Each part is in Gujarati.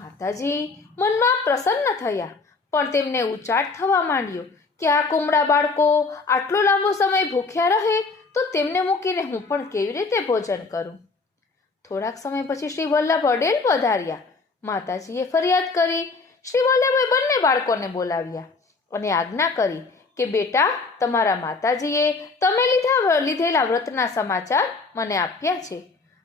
માતાજી મનમાં પ્રસન્ન થયા, પણ તેમને ઉચાટ થવા માંડ્યો કે આ કુમળા બાળકો આટલો લાંબો સમય ભૂખ્યા રહે તો તેમને મૂકીને હું પણ કેવી રીતે ભોજન કરું. થોડાક સમય પછી શ્રી વલ્લભ અડેલ પધાર્યા. માતાજીએ ફરિયાદ કરી. શ્રી વલ્લભે બંને બાળકોને બોલાવ્યા અને આજ્ઞા કરી કે બેટા, તમારા માતાજીએ તમે લીધેલા વ્રતના સમાચાર મને આપ્યા છે.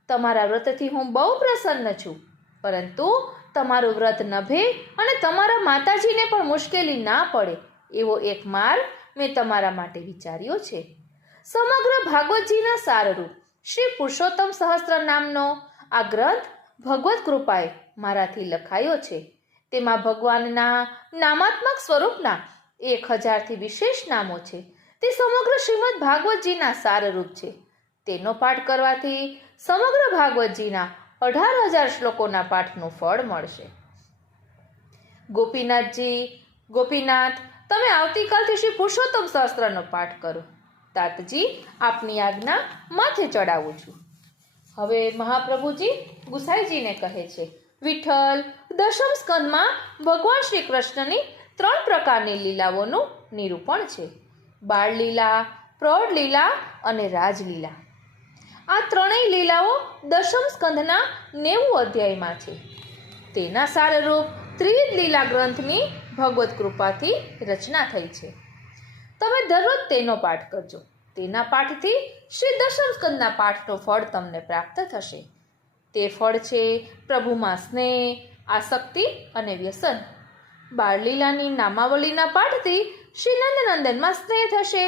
તમારા વ્રતથી હું બહુ પ્રસન્ન છું, પરંતુ તમારું વ્રત નભે અને તમારા માતાજીને પણ મુશ્કેલી ના પડે એવો એક માર્ગ મેં તમારા માટે વિચાર્યો છે. સમગ્ર ભાગવતજીના સારરૂપ શ્રી પુરુષોત્તમ સહસ્ત્ર નામનો આ ગ્રંથ ભગવત કૃપાએ મારાથી લખાયો છે. તેમાં ભગવાનના નામાત્મક સ્વરૂપના 1000થી વિશેષ નામો છે. તે સમગ્ર શ્રીમદ ભાગવતજીના સારરૂપ છે. તેનો પાઠ કરવાથી સમગ્ર ભાગવતજીના 18,000 શ્લોકોના પાઠનું ફળ મળશે. ગોપીનાથ, તમે આવતીકાલથી શ્રી પુરુષોત્તમ સહસ્ત્રનો પાઠ કરો. તાતજી, આપની આજ્ઞા માથે ચડાવું છું. હવે મહાપ્રભુજી ગુસાઈજીને કહે છે, વિઠ્ઠલ, દશમ સ્કંદમાં ભગવાન શ્રી કૃષ્ણની 3 પ્રકારની લીલાઓનું નિરૂપણ છે: બાળ લીલા, પ્રૌઢ લીલા અને રાજલીલા. આ ત્રણેય લીલાઓ દશમ સ્કંદના 90 અધ્યાયમાં છે. તેના સારરૂપ ત્રિવિધ લીલા ગ્રંથની ભગવત કૃપાથી રચના થઈ છે. તમે દરરોજ તેનો પાઠ કરજો. તેના પાઠથી શ્રી દશમ સ્કંદના પાઠનું ફળ તમને પ્રાપ્ત થશે. તે ફળ છે પ્રભુમાં સ્નેહ, આસક્તિ અને વ્યસન. બાળલીલાની નામાવલીના પાઠથી શ્રી નંદનંદનમાં સ્નેહ થશે.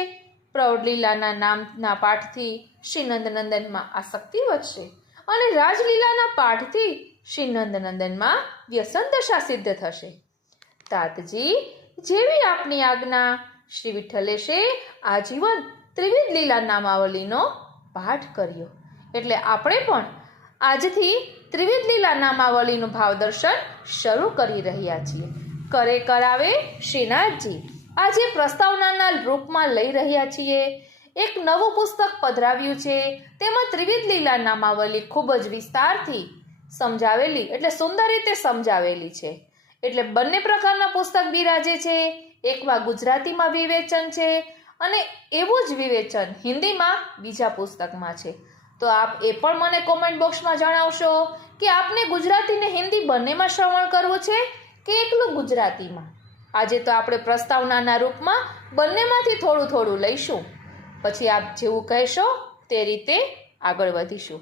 પ્રૌઢ લીલાના નામના પાઠથી શ્રી નંદનંદનમાં આસક્તિ વધશે અને રાજલીલાના પાઠથી શ્રી નંદનંદનમાં વ્યસન દશા સિદ્ધ થશે. તાતજી, જેવી આપની આજ્ઞા. શ્રી વિઠ્ઠલેશે આજીવન ત્રિવિધ લીલા નામાવલીનો પાઠ કર્યો, એટલે આપણે પણ આજથી ત્રિવિધ લીલા નામાવલીનું ભાવદર્શન શરૂ કરી રહ્યા છીએ. કરે કરાવે શ્રીનાથજી. આજે પ્રસ્તાવનાના રૂપમાં લઈ રહ્યા છીએ. એક નવું પુસ્તક પધરાવ્યું છે. તેમાં ત્રિવિધ લીલા નામાવલી ખૂબ જ વિસ્તારથી સમજાવેલી, એટલે સુંદર રીતે સમજાવેલી છે. એટલે બંને પ્રકારના પુસ્તક બિરાજે છે. એકમાં ગુજરાતીમાં વિવેચન છે અને એવું જ વિવેચન હિન્દીમાં બીજા પુસ્તકમાં છે. તો આપ એ પણ મને કોમેન્ટ બોક્સમાં જણાવશો કે આપને ગુજરાતી ને હિન્દી બંનેમાં શ્રવણ કરવું છે કે એકલું ગુજરાતીમાં. આજે તો આપણે પ્રસ્તાવનાના રૂપમાં બંનેમાંથી થોડું થોડું લઈશું. પછી આપ જેવું કહેશો તે રીતે આગળ વધીશું.